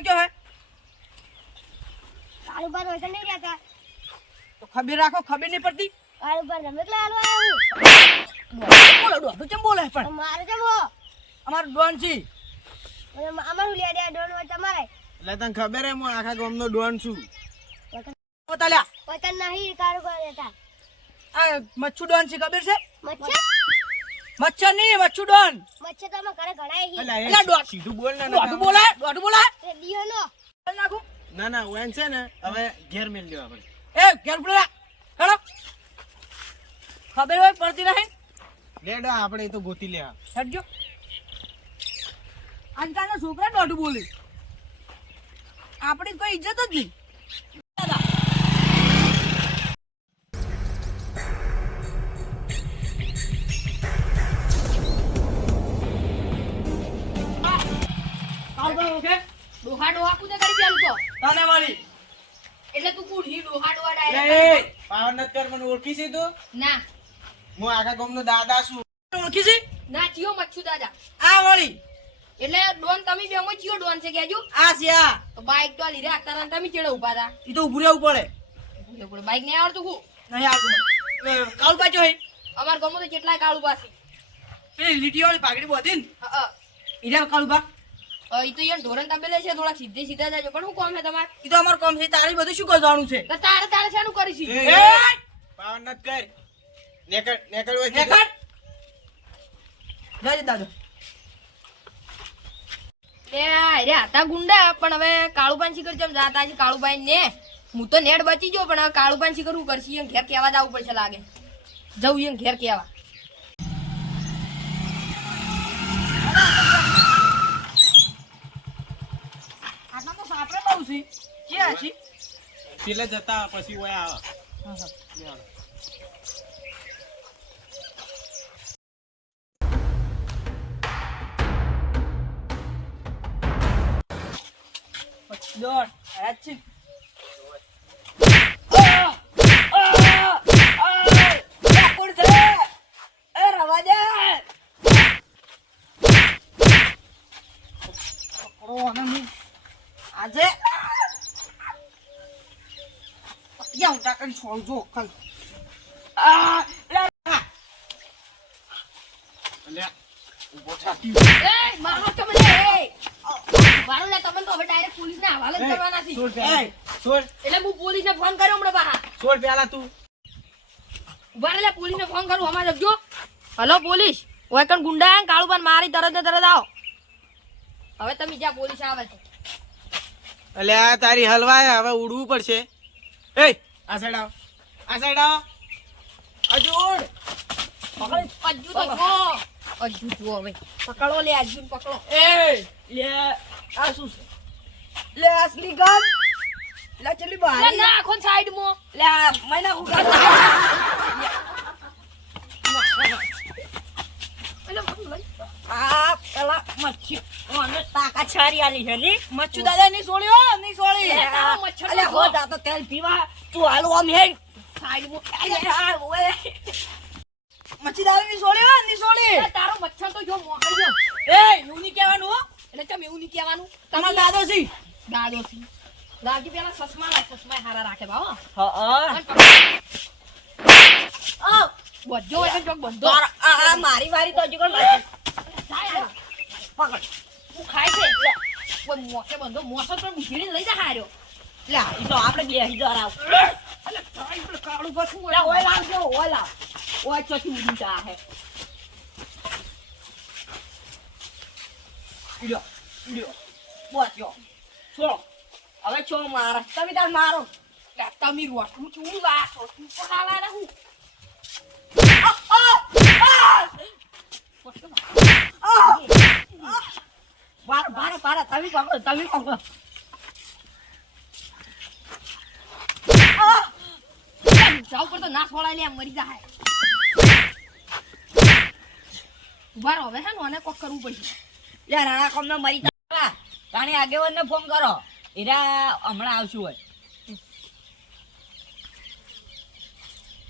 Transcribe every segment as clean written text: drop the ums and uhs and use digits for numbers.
પર જો હે કાળુ પર હોય નહીં રહેતા તો ખબર રાખો, ખબર નહીં પડતી. કાળુ પર રમે એટલે હાલવા આવ્યું બોલો કેમ બોલે પણ મારે કેમ હો અમાર ડોન છે. અમારું લેડ્યા ડોન હોય તમારે એટલે તને ખબર હે હું આખા ગામનો ડોન છું. પોતાલ્યા પતન નહીં કાળુ પર રહેતા આ મચ્છુ ડોન છે ખબર છે? મચ્છર મચ્છર નહીં, મચ્છુ ડોન. મચ્છર તો અમે ઘરે ઘણાય હી એટલે એટલે ડોન સીધું બોલ ને દોઢું બોલાય, દોઢું બોલાય. તે દિયો નો બોલ નાખું. ના ઓન છે ને હવે ઘેર મેલ દેવા આપણે. એ ઘેર બોલા હેડો. ખબર હોય પડતી નહીં. લેડો આપણે એ તો ગોતી લેવા. હેડજો. અંતાના છોકરા દોઢું બોલે. આપણી કોઈ ઇજ્જત જ નહીં. ડોહા ડોહા કુદે કરી પેલું તો તને વાળી એટલે તું કુડી ડોહા ડોહા એ ડાયરેક્ટ પાવર નત કર, મને ઓળખી છે તું? ના હું આખા ગામનો દાદા છું. ઓળખી છે ના ચિયો મચ્છુ દાદા આ વાળી એટલે ડોન તમે બે માં ચિયો ડોન છે કેજો આ છે આ. તો બાઈક તો લીધે આતારા તમે ચેડે ઉભા હતા ઈ તો ઉભું રહેવું પડે. બાઈક નહીં આવડતું હું નહીં આવતું મને. કાળુ પાછો હે અમાર ગામમાં તો કેટલાય કાળુ પાસી પેલી લીટી વાળી પાઘડી બોધીને હા ઈરા કાળુ બા. ઈ તો યાર ધોરણ તબેલે છે થોડા સીધે સીધા જાજો પણ શું કામ છે તમારે ઈ તો અમારું કામ છે. તારી બધું શું કરવાનું છે? તો તારે તારે શાનું કરીશ એ, પાવર નત કર. નેકળ હોય છે. નેકળ. જય દાદા. એ રે હતા ગુંડા પણ હવે કાળુબાન શિખર જેમ જાતા છે કાળુબાઈ ને હું તો નેટ બચી ગયો પણ હવે કાળુબાન શિખર શું કરશે એમ ઘેર કહેવા જવું પડશે લાગે જવું એમ ઘેર કહેવા આટલા તો સાપરે બહુ છે. ક્યાં છે? પેલા જતા પછી ઓય આવે. દોડ આ છે. કોણ છે? એ રવા દે. પકડો આને નહીં. આજે યા ઉઠા કરી છોડજો કલ. એટલે ઊભો થાકી. એ મારો તમને એ મારો લે તમે તો હવે ડાયરેક્ટ પોલીસ ને હવાલે જ કરવાના છે છોડ પેલા. છોડ એટલે હું પોલીસ ને ફોન કર્યો હમણાં બહાર છોડ પેલા તું. ઉભા રે પોલીસ ને ફોન કરું અમારે લખજો હલો પોલીસ ઓય કણ ગુંડા આયા ને કાળુબાન મારી તરત ને તરત આવો હવે તમે જ્યાં પોલીસ આવે છે એટલે આ તારી હલવાય હવે ઉડવું પડશે. એ આ સાઈડ આવ, આ સાઈડ આવ. હજુ ઉડ. અજ્જુ તો જો અજ્જુ જુઓ હવે પકડો લે અજ્જુ પકડો એ લે આ શું છે? લે અસલી ગન. લે ચલી લે બહાર. ના આખો સાઈડ માં લે મહિના હું એટલે આ પેલા મચ્છી મને તાકા છારી આલી છે ની મચ્છુ દાદા ની છોડ્યો નહીં છોડી. એ તારો મચ્છર અલે તો હો જો. જાતો તેલ પીવા તું હાલો આમ હે સાઈડ માં અલે આ ઓએ મચ્છી દાદા ની છોડ્યો નહીં છોડી. એ તારો મચ્છર તો જો મોકલ્યો એ એવું નહીં કહેવાનું હો. એટલે તમે એવું નહીં કહેવાનું તમારો દાદો છે. દાદો થી દાદી પેલા ચશ્મા લાય ચશ્મા હારા રાખે બાવો હા અને પકડો. આ બધો હોય તો ચોક બધો આ મારી વારી તો હજુ કોણ બાકી. થાય પકડ હું ખાય છે કોઈ મોસે બંધો મોસો તો ભીડી લઈ જા હાર્યો લે ઈ તો આપણે બે હિજાર આવ. એટલે તારી પર કાળું બસું લે ઓય લાવજો ઓય લાવ. ઓય ચોથી ઉડી જા હે. લ્યો લ્યો બોસ જો છોડો હવે છો મારો તમે તાર મારો. તમે રોટલું છું વાસો તું પકાવા રહું બાર તમે પકડો તમે પકડો. જાવ પર તો ના છોડાય લે મરી જાય ઉભા રહો હવે હે ને કોક કરવું પડશે લે રાણા કોમને મરી જા. તાણી આગેવાનને ફોન કરો. હીરા હમણાં આવશું હોય.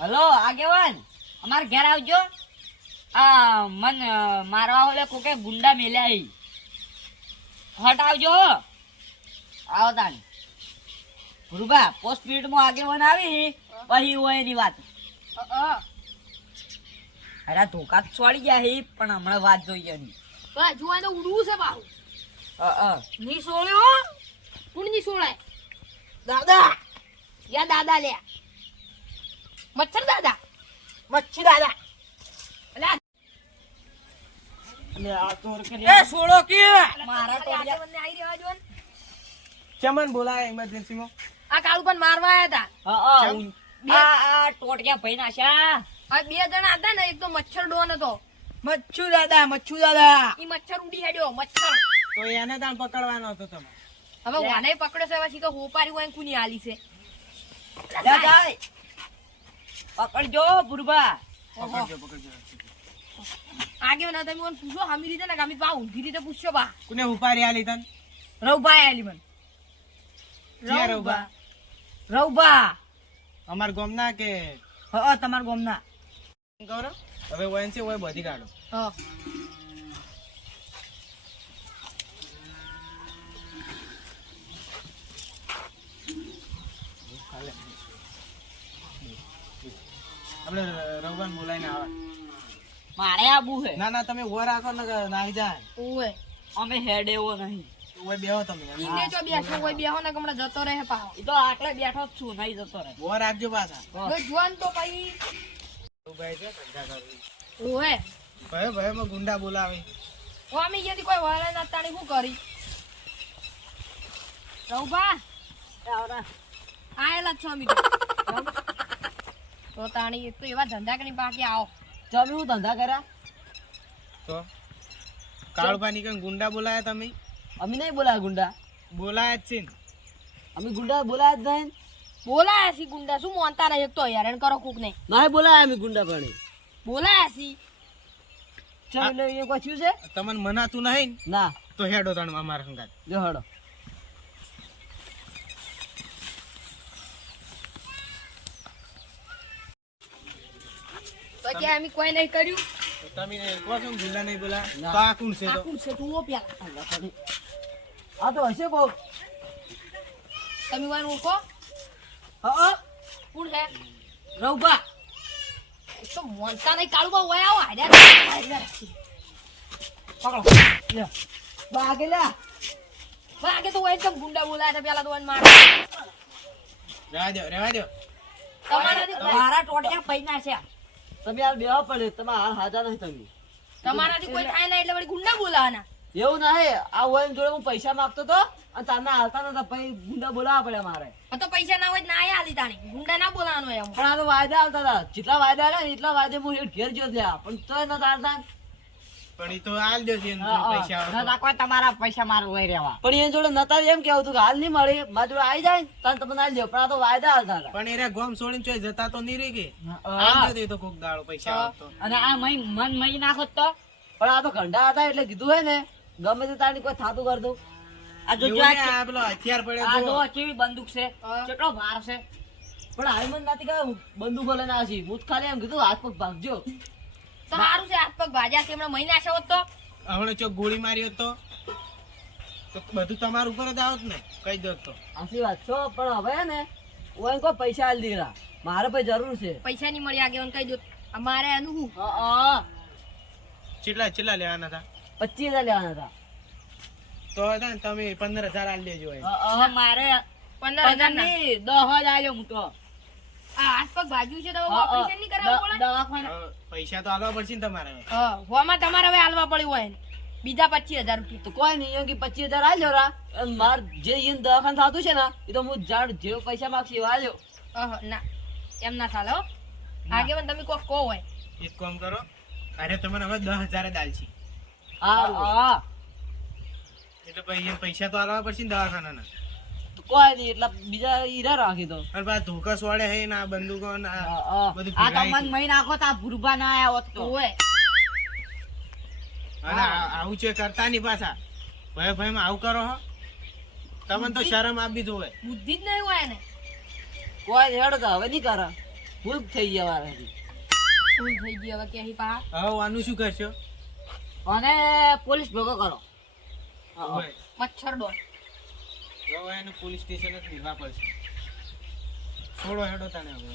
હલો આગેવાન અમાર ઘેર આવજો. આ મન મારવા ઓલે કોકે ગુંડા મેલ્યા હટ આવજો. આવો તાણી રૂબા પોસ્ટ સ્પીડમાં આગેવાન આવી પછી હોય એની વાત અરે ધોકા તો છોડી ગયા હી પણ હમણાં વાત જોઈએ નહીં જુવાને ઉડવું છે બાહુ ની સોળ્યો કોણ ની સોળાય દાદા યા દાદા લે મચ્છર દાદા મચ્છી દાદા અલ્યા એ સોળો કે મારા ટોળિયા આગેવાનને આઈ રહેવા દો ને. ચમન બોલાય ઇમરજન્સીમાં આ કાળુ પણ મારવા આયા હતા આ ટોટિયા ભાઈ નાશા આ બે જણા હતા ને એક તો મચ્છર ડોન હતો મચ્છુ દાદા ઈ મચ્છર ઉડી હેડ્યો મચ્છર તો એને તાણ પકડવાનો હતો તમે હવે વાને પકડ્યો છે પછી તો હોપારી હોય કુની આલી છે દાદા પકડજો બુરબા પકડજો આગે ના તમે મને પૂછો હામી રીતે ને કામી પા ઊંધી રીતે પૂછશો બા કોને ઉપારી આલી તન રવભાઈ આલી મન ક્યાં રવબા? રવબા અમાર ગામના કે હા તમાર ગામના ગૌરવ હવે વયન છે ઓય બધી કાઢો હા આપણે રવબાન બોલાઈને આવે મારે આબુ હે ના ના તમે ઓર રાખો ને નાહી જાય ઓય અમે હેડ એવો નહીં ઓય બેહો તમે ઈને જો બેસો હોય બેહો ને કમણા જતો રહે પાહો એ તો આટલે બેઠો જ છું નહીં જતો રે ઓર રાખજો પાછા જો જુવાન તો પછી ભાઈ છે ધંધા કરવી ઓય ભાઈ ભાઈ માં ગુંડા બોલાવે ઓ આમી યદી કોઈ વાળા ના તાણી શું કરી રૌબા આવરા આયેલા છો અમી તો તાણી એક તો એવા ધંધા કરી બાકી આવો તમે હું ધંધા કર્યા તો કાળુભાઈ કઈ ગુંડા બોલાયા તમે અમે નહીં બોલાયા ગુંડા બોલાયા જ છે ને અમે ગુંડા બોલાયા જ નહીં બોલાયા છી ગુંડા શું મોનતા રહે એક તો હેરાન કરો કુક ને નહીં બોલાયા અમે ગુંડા પણ બોલાયા છી ચાલો એ કોઈ થયું છે તમને મનાતું નહીં ને? ના તો હેડો તાણ અમારા સંગાત જો હડો તો કે અમે કોઈ નહીં કર્યું તો તમે કહો છો ને ગુંડા નહીં બોલા ના. તો આ કોણ છે તો આખું છે તું ઓ પેલા આ તો હશે કોક તમે વાન ઓળખો હા કોણ છે રવબા એક તો મોનતા નહીં કાળું બા ઓય આવો હાડ્યા પકડો લે બાગે લે આગે તો ઓય એકદમ ગુંડા બોલાયા હતા પેલા તો ઓન માર રહેવા દો તમારાથી મારા ટોટિયા પૈના છે તમે હાલ બેવા પડે તમે હાલ હાજા નહીં તમે તમારાથી કોઈ થાય ના એટલે વળી ગુંડા બોલાવાના એવું નહીં આ હોય જોડે હું પૈસા માંગતો તો અને તારને હાલતા નતા પછી ગુંડા બોલાવવા પડે મારે આ તો પૈસા ના હોય તો ના આયા આલી તાણી ગુંડા ના બોલાવાનો હોય એમ પણ આ તો વાયદા હાલતા હતા જેટલા વાયદા આવ્યા ને એટલા વાયદે હું ઘેર જો થયા પણ તોય નતા હાલતા પણ એ તો હાલ દો છે એને જો પૈસા આવે તો. કોઈ તમારા પૈસા મારે લઈ રહેવા પણ એ જોડે નતા એમ કેવું હતું કે હાલ નહીં મળે મારા જોડે આવી જાય તને તમને આવી દો પણ આ તો વાયદા હાલતા હતા પણ એરા ગોમ છોડીને ચોય જતા તો નહીં રહી કે હા. હાલ દે તો કોક દાડો પૈસા આવે તો અને આ મન મહી નાખો તો પણ આ તો ઘંટા હતા એટલે કીધું હોય ને ગમે તે તારની કોઈ થાતું કર દઉં આ જો એવું નહીં, આ પેલો હથિયાર પડ્યો આ જુઓ. જો કેવી બંદૂક છે હા. કેટલો ભાર છે પણ હાલ મને નથી કહ્યું બંદૂકો લઈને આવશી હું જ ખાલી એમ કીધું હાથ પગ ભાગજો તો સારું છે હાથ પગ ભાજ્યા છે હમણાં મહિના છે હોત તો હમણાં ચોક ગોળી મારી હોત તો બધું તમારા ઉપર જ આવત ને કહી દો તો આશી વાત છો પણ હવે હે ને ઓય કોઈ પૈસા હાલ દીકરા મારે ભાઈ જરૂર છે પૈસા નહીં મળી આગે કહી દો અમારે એનું શું ચેટલા લેવાના હતા 25,000 લેવાના હતા તો હતા ને તમે 15,000 આલી દેજો હવે. મારે 15,000 ના 10,000 આવ્યો હું તો આ હાથ પગ ભાજ્યું છે તો હવે ઓપરેશન નહીં કરાવવું પડે દવાખાના હવે પૈસા તો આલવા પડશે ને તમારે હવે. હા હોમાં તમારે હવે હાલવા પડ્યું હોય ને. બીજા 25,000 રૂપિયા તો કોઈ નહીં એમ કે 25,000 આલ્યો રા અને માર જે ઈન દવાખાન થતું છે ને એ તો હું જાણ જેવો પૈસા માંગશે એવા આલ્યો ના એમ ના ચાલે હો આગે પણ તમે કોક કહો હોય એક કામ કરો અરે તમને હવે 10,000 જ આલશે હા એટલે પછી એને પૈસા તો આલવા પડશે ને દવાખાનાના તો કોઈ નહીં એટલે બીજા ઈરા રાખી દો અને પાછા ધોકા સોડે હે ને આ બંદૂકો ને આ બધું આ તો ભેગાઈ મન મહી નાખો તા ભૂરબા ના આયા હોત તો હોય અને આવું છે કરતા નહીં પાછા ભાઈ ભાઈ આવું કરો હો તમને તો શરમ આપી જોવે બુદ્ધિ જ નહીં હોય ને કોઈ હેડ તો હવે નહીં કરે ભૂલ થઈ ગયા મારાથી ભૂલ થઈ ગઈ હવે કે પા હવે આનું શું કરશો અને પોલીસ ભેગો કરો ઓય. મચ્છર ડોન હવે એને પોલીસ સ્ટેશન જ નીકળવા પડશે. છોડો હેડો તને હવે.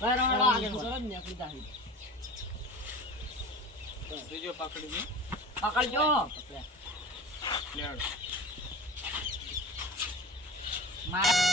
બરાબર આગળ કરો ને આપણી દાહી જોજો પકડી લે. પકડજો લે હેડો. મારા